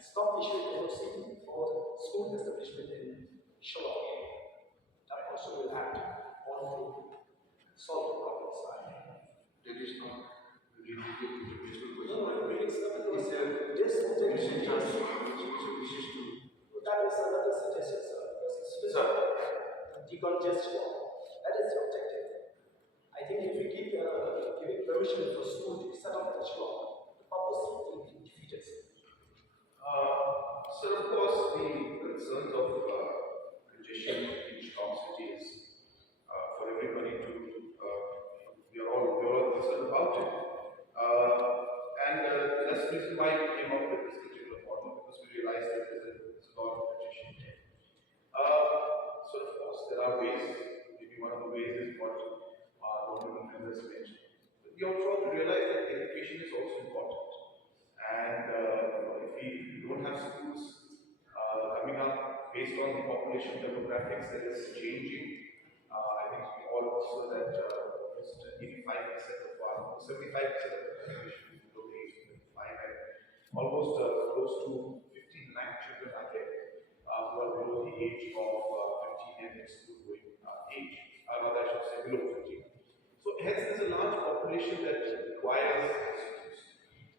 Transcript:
stop issuing NOC for school establishment in Shillong. That also will act on to solve the problems. That is not related to the principal question. No, it's not because this objection wishes to. That is another suggestion, sir, because it's decongestion. That is the objective. I think if we keep giving permission for school to set up the Shillong, the purpose will be defeated. So of course the concerns of congestion in strong cities for everybody to we are all concerned about it. And that's the reason why we came up with this particular formula, because we realized that there's a lot of congestion there. So of course there are ways. Maybe one of the ways is what Honorable Friend has mentioned. But we also have to realize that education is also important. And if we don't have schools coming up based on the population demographics that is changing, I think we all also that almost 85% of our, 75% of the population below the age of 25, and almost close to 15 lakh children are there who are below the age of 15 and next to going age, rather I should say below 15. So hence there's a large population that requires